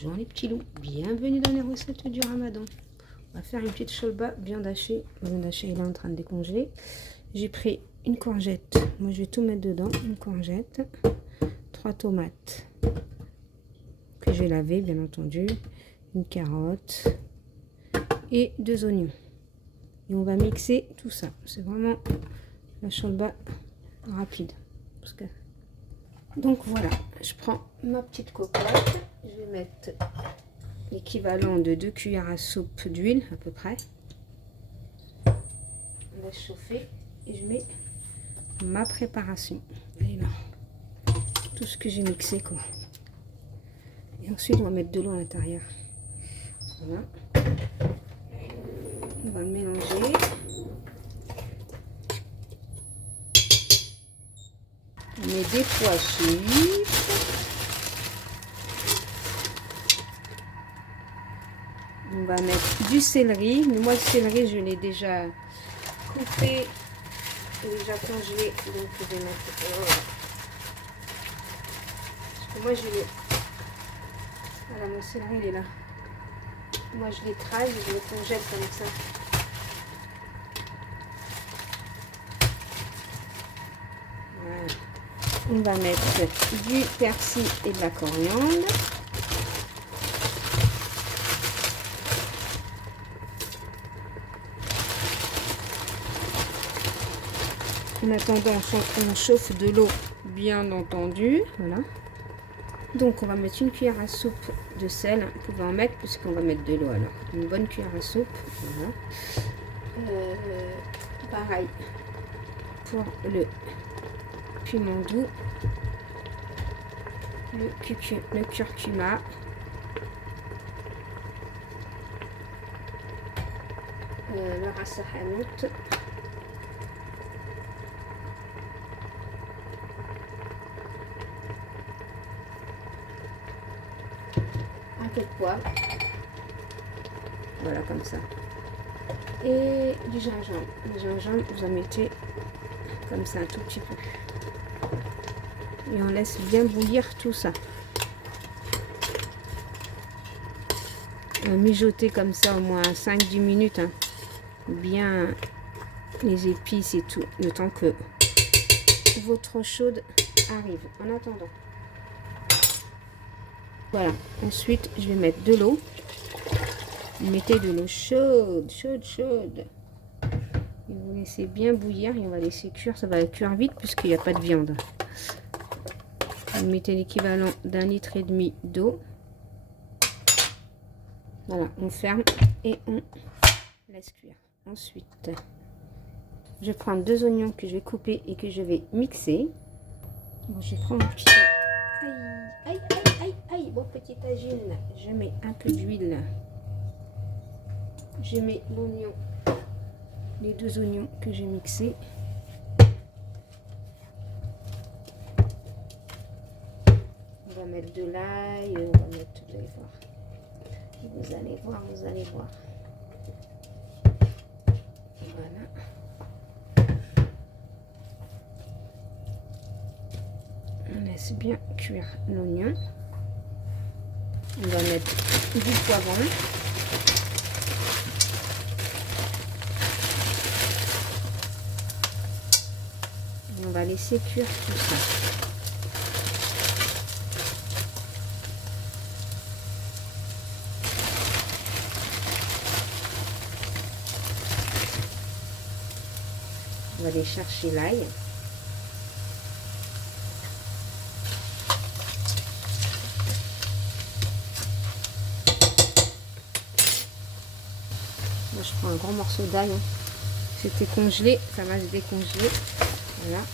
Bonjour les petits loups, bienvenue dans les recettes du ramadan. On va faire une petite cholba viande hachée. La viande hachée est en train de décongeler. J'ai pris une courgette, moi je vais tout mettre dedans, une courgette, 3 tomates que je vais laver bien entendu, une carotte et 2 oignons. Et on va mixer tout ça, c'est vraiment la cholba rapide. Parce que... Donc voilà, je prends ma petite cocotte, je vais mettre l'équivalent de 2 cuillères à soupe d'huile à peu près. On laisse chauffer et je mets ma préparation. Et là, tout ce que j'ai mixé quoi. Et ensuite on va mettre de l'eau à l'intérieur. Voilà. On va mélanger. On met des pois chiches. On va mettre du céleri. Mais moi, le céleri, je l'ai déjà coupé et déjà congelé. Donc, je vais mettre. Parce que moi, je l'ai. Voilà, mon céleri, il est là. Moi, je l'écrase et je le congèle comme ça. Voilà. On va mettre du persil et de la coriandre. En attendant, on chauffe de l'eau, bien entendu. Voilà. Donc, on va mettre une cuillère à soupe de sel. Vous pouvez en mettre puisqu'on va mettre de l'eau. Alors, une bonne cuillère à soupe. Voilà. Pareil pour le piment doux, le curcuma, le ras hanout, un peu de poivre, voilà comme ça, et du gingembre. Le gingembre, vous en mettez comme ça un tout petit peu. Et on laisse bien bouillir tout ça. Mijoter comme ça au moins 5-10 minutes. Hein. Bien les épices et tout. Le temps que votre eau chaude arrive. En attendant. Voilà. Ensuite, je vais mettre de l'eau. Mettez de l'eau chaude, chaude, chaude. Et vous laissez bien bouillir et on va laisser cuire. Ça va cuire vite puisqu'il n'y a pas de viande. Vous mettez l'équivalent d'1,5 litre d'eau. Voilà, on ferme et on laisse cuire. Ensuite, je prends 2 oignons que je vais couper et que je vais mixer. Bon, je prends mon petit... Aïe, aïe, aïe, aïe, aïe, bon petit tagine. Je mets un peu d'huile. Je mets l'oignon, les 2 oignons que j'ai mixés. On va mettre de l'ail, on va mettre, vous allez voir. Vous allez voir, vous allez voir. Voilà. On laisse bien cuire l'oignon. On va mettre du poivron. Et on va laisser cuire tout ça. On va aller chercher l'ail. Moi, je prends un grand morceau d'ail. Hein. C'était congelé, ça va se décongeler. Voilà.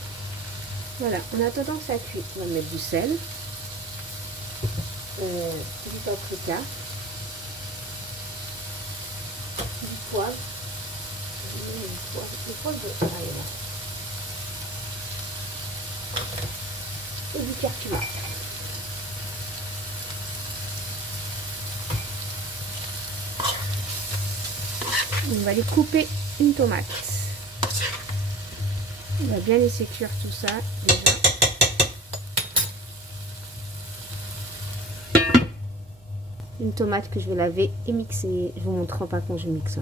Voilà. En attendant que ça cuit, on va mettre du sel, du paprika, du poivre. Le poivre de l'ail là. Et du curcuma. On va aller couper une tomate. On va bien laisser cuire tout ça déjà. Une tomate que je vais laver et mixer. Je vous montre pas quand je mixe.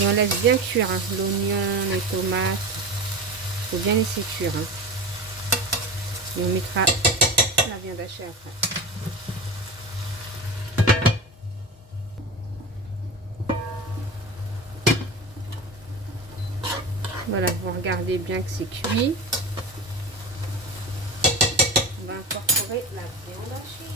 Et on laisse bien cuire hein, l'oignon, les tomates. Il faut bien laisser cuire. Hein. Et on mettra la viande hachée après. Voilà, vous regardez bien que c'est cuit. On va incorporer la viande hachée.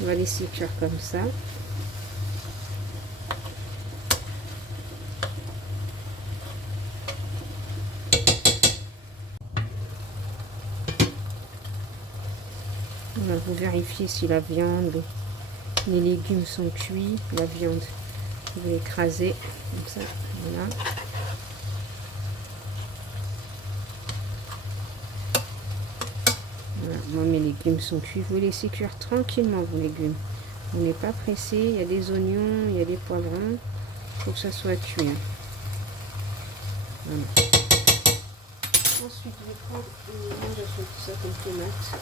On va laisser cuire comme ça. On va vous vérifier si la viande, les légumes sont cuits. La viande, vous l'écrasez comme ça. Voilà. Voilà, moi mes légumes sont cuits. Vous laissez cuire tranquillement vos légumes. On n'est pas pressé. Il y a des oignons, il y a des poivrons. Il faut que ça soit cuit. Voilà. Ensuite, je vais prendre une j'achète tout ça comme tomate.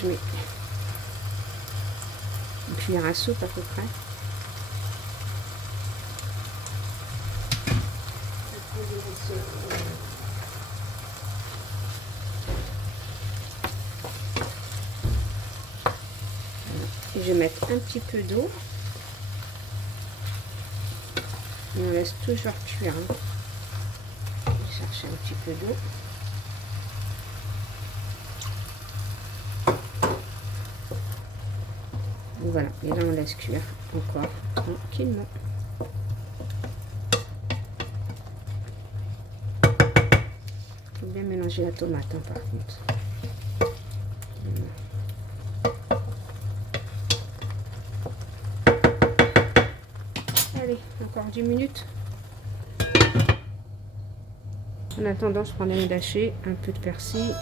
Je mets une cuillère à soupe à peu près. Et je vais mettre un petit peu d'eau. Et on laisse toujours cuire. Hein. Je vais chercher un petit peu d'eau. Voilà, et là on laisse cuire encore tranquillement. Il faut bien mélanger la tomate hein, par contre. Allez, encore 10 minutes. En attendant, je prends des viandes hachées, un peu de persil.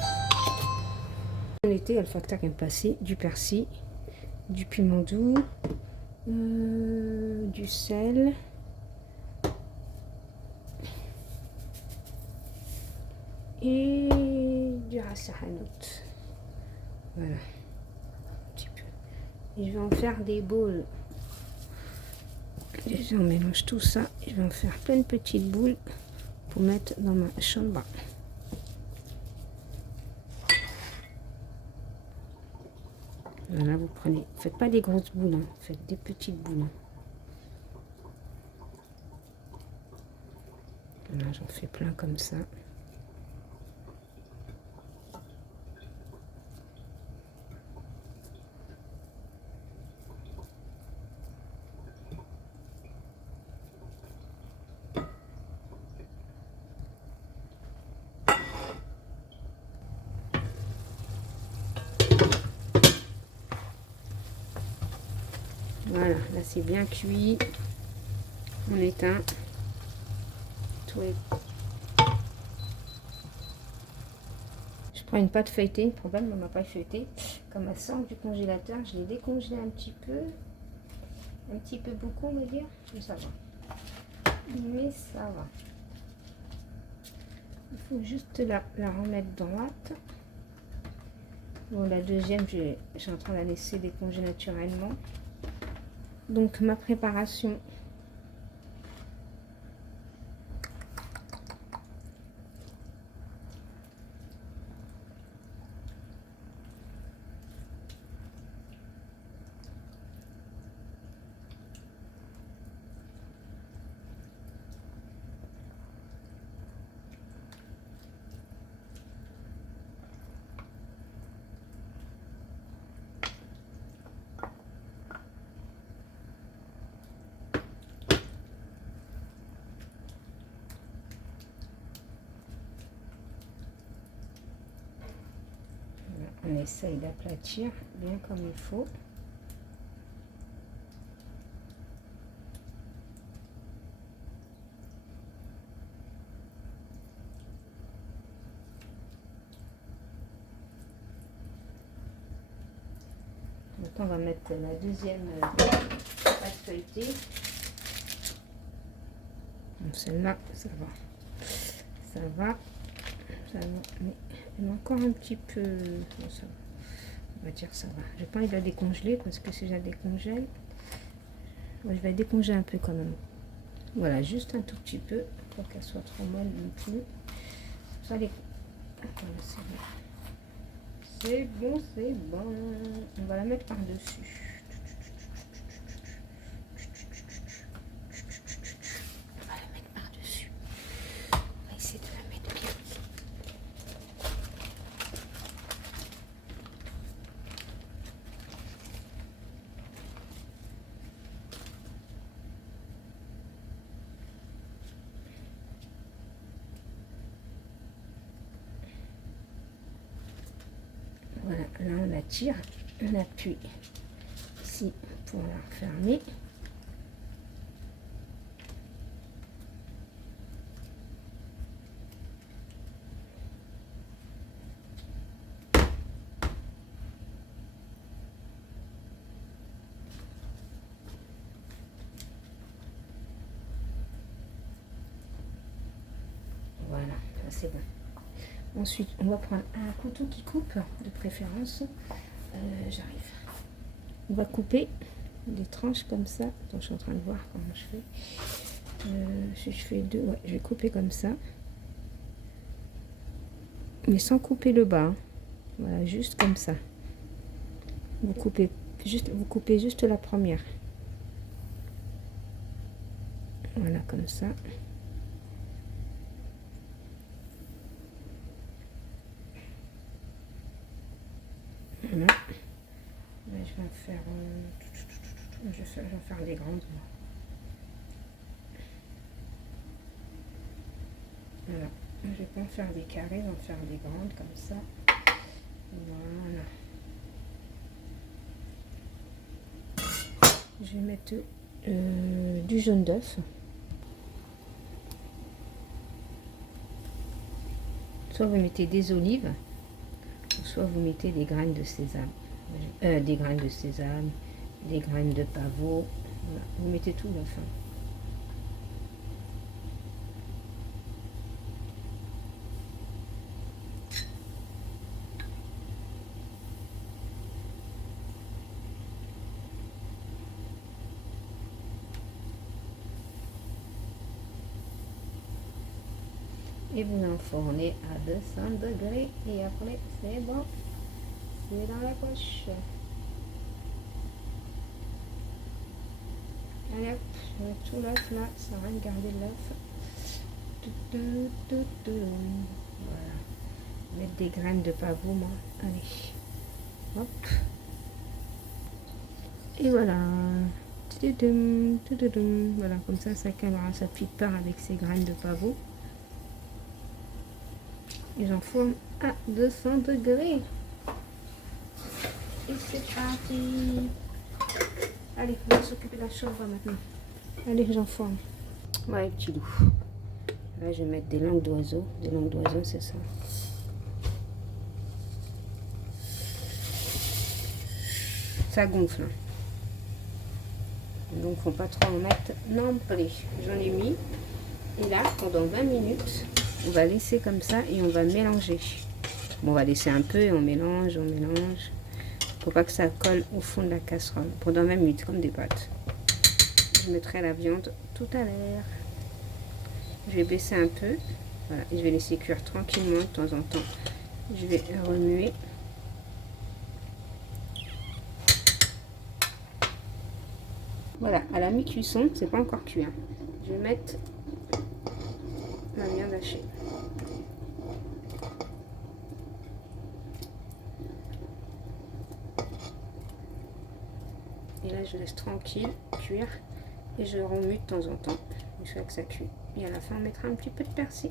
En été, elle fait un passé, du persil, du piment doux, du sel. Et du ras hanout. Voilà. Un petit peu. Et je vais en faire des boules. Déjà, on mélange tout ça. Je vais en faire plein de petites boules pour mettre dans ma chambre. Voilà, vous prenez. Faites pas des grosses boules, hein. Faites des petites boules. Voilà, j'en fais plein comme ça. Voilà, là c'est bien cuit. On éteint. Tout est... Je prends une pâte feuilletée, une problème dans ma pâte feuilletée. Comme elle sort du congélateur, je l'ai décongelée un petit peu. Un petit peu beaucoup, on va dire. Mais ça va. Mais ça va. Il faut juste la remettre droite. Bon, la deuxième, je suis en train de la laisser décongeler naturellement. Donc, ma préparation. essaye d'aplatir bien comme il faut. Maintenant, on va mettre la deuxième pâte feuilletée. Celle-là, ça va. Ça va. Ça va. Mais elle est encore un petit peu... Bon, ça va. On va dire ça va. J'ai pas envie de la décongeler parce que si je la décongèle, ouais, je vais la décongeler un peu quand même. Voilà, juste un tout petit peu pour qu'elle soit trop molle non plus. Ça les... Voilà, c'est bon. C'est bon, c'est bon. On va la mettre par-dessus. On va la mettre par-dessus. On va essayer de la mettre bien. Voilà, là on la tire, on appuie ici pour la refermer. Voilà, c'est bon. Ensuite, on va prendre un couteau qui coupe, de préférence. J'arrive. On va couper des tranches comme ça. Attends, je suis en train de voir comment je fais. Si je fais deux, ouais, je vais couper comme ça. Mais sans couper le bas. Hein. Voilà, juste comme ça. Vous coupez juste la première. Voilà, comme ça. Voilà. Là, je vais faire, je vais faire des grandes. Voilà. Je vais pas en faire des carrés, je vais en faire des grandes comme ça. Voilà. Je vais mettre du jaune d'œuf. Soit vous mettez des olives, soit vous mettez des graines de sésame. Des graines de sésame, des graines de pavot. Voilà. Vous mettez tout à la fin. Et vous enfournez à 200 degrés et après c'est bon, c'est dans la poche. Allez hop, je mets tout l'œuf là, sans rien garder l'œuf. Voilà, mettre des graines de pavot moi, allez, hop. Et voilà, voilà, comme ça calmera sa petite part avec ses graines de pavot. Et j'enfourne à 200 degrés. Et c'est parti. Allez, on va s'occuper de la chambre maintenant. Allez, j'enfourne. Ouais, petit loup. Là, je vais mettre des langues d'oiseau. Des langues d'oiseau, c'est ça. Ça gonfle. Hein. Donc, faut pas trop en mettre non plus. J'en ai mis. Et là, pendant 20 minutes, on va laisser comme ça et on va mélanger. Bon, on va laisser un peu et on mélange, on mélange. Faut pas que ça colle au fond de la casserole. Pendant 20 minutes, comme des pâtes. Je mettrai la viande tout à l'heure. Je vais baisser un peu. Voilà, et je vais laisser cuire tranquillement de temps en temps. Je vais remuer. Voilà, à la mi-cuisson, c'est pas encore cuit. Hein. Je vais mettre la viande hachée. Et là, je laisse tranquille cuire et je remue de temps en temps jusqu'à que ça cuit. Et à la fin, on mettra un petit peu de persil.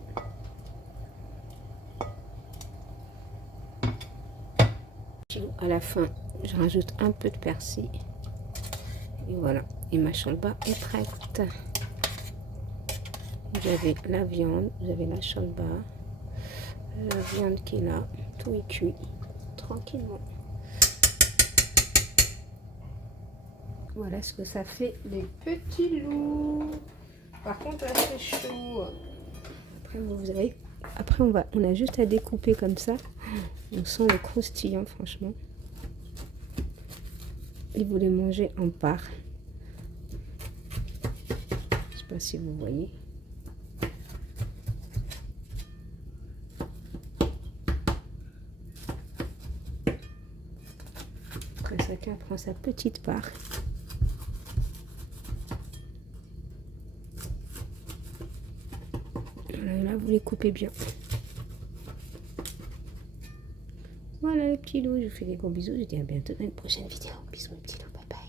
À la fin, je rajoute un peu de persil. Et voilà. Et ma cholba est prête. Vous avez la viande, vous avez la cholba, la viande qui est là, tout est cuit tranquillement. Voilà ce que ça fait les petits loups. Par contre là c'est chaud. Après vous avez, après on a juste à découper comme ça. On sent le croustillant franchement. Et vous les mangez en part. Je sais pas si vous voyez. Après chacun prend sa petite part. Là, vous les coupez bien. Voilà les petits loups, je vous fais des gros bisous. Je vous dis à bientôt dans une prochaine vidéo. Bisous mes petits loups, bye bye.